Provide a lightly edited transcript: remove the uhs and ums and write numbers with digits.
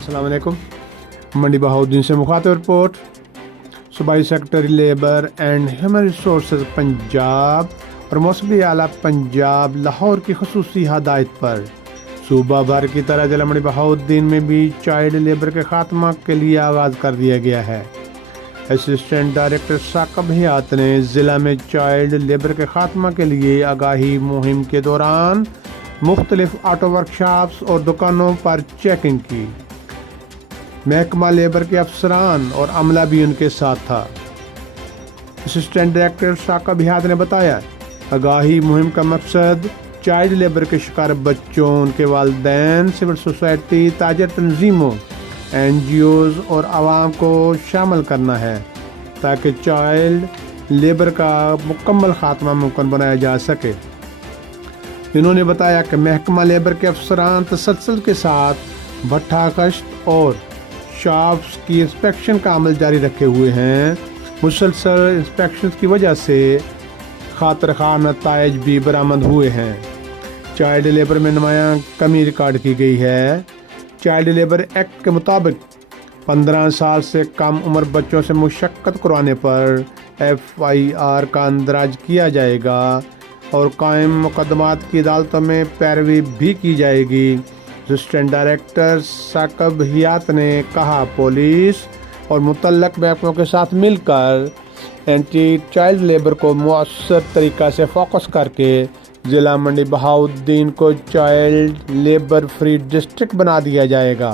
अस्सलाम वालेकुम। मंडी बहाउद्दीन से मुखातिब रिपोर्ट। सूबाई secretary labour and human resources Punjab और मौसमी आला पंजाब लाहौर की खसूसी हदायत पर सूबा भर की तरह जिला मंडी बहाउद्दीन में भी चाइल्ड लेबर के खात्मा के लिए आगाज़ कर दिया गया है। असिस्टेंट डायरेक्टर साकब हयात ने ज़िला में चाइल्ड लेबर के खात्मा के लिए आगाही मुहिम के दौरान मुख्तलिफ ऑटो वर्कशॉप्स और दुकानों पर चेकिंग की। महकमा लेबर के अफसरान और अमला भी उनके साथ था। असिस्टेंट डायरेक्टर साकब हयात ने बताया, आगाही मुहिम का मकसद चाइल्ड लेबर के शिकार बच्चों, उनके वालिदैन, सिविल सोसाइटी, ताजर तंजीमों, NGOs और आवाम को शामिल करना है ताकि चाइल्ड लेबर का मुकम्मल खात्मा मुमकिन बनाया जा सके। इन्होंने बताया कि महकमा लेबर के अफसरान तसल्सल के साथ भट्ठा कश्त और शॉप्स की इंस्पेक्शन का अमल जारी रखे हुए हैं। मुसलसल इंस्पेक्शन की वजह से खातिर खा नताइज भी बरामद हुए हैं। चाइल्ड लेबर में नुमायां कमी रिकॉर्ड की गई है। चाइल्ड लेबर एक्ट के मुताबिक 15 साल से कम उम्र बच्चों से मुशक्कत करवाने पर FIR का अंदराज किया जाएगा और कायम मुकदमात की अदालतों में पैरवी भी की जाएगी। असिस्टेंट डायरेक्टर साकब हयात ने कहा, पुलिस और मुतल्लक महकमों के साथ मिलकर एंटी चाइल्ड लेबर को मुअस्सर तरीक़ा से फोकस करके ज़िला मंडी बहाउद्दीन को चाइल्ड लेबर फ्री डिस्ट्रिक्ट बना दिया जाएगा।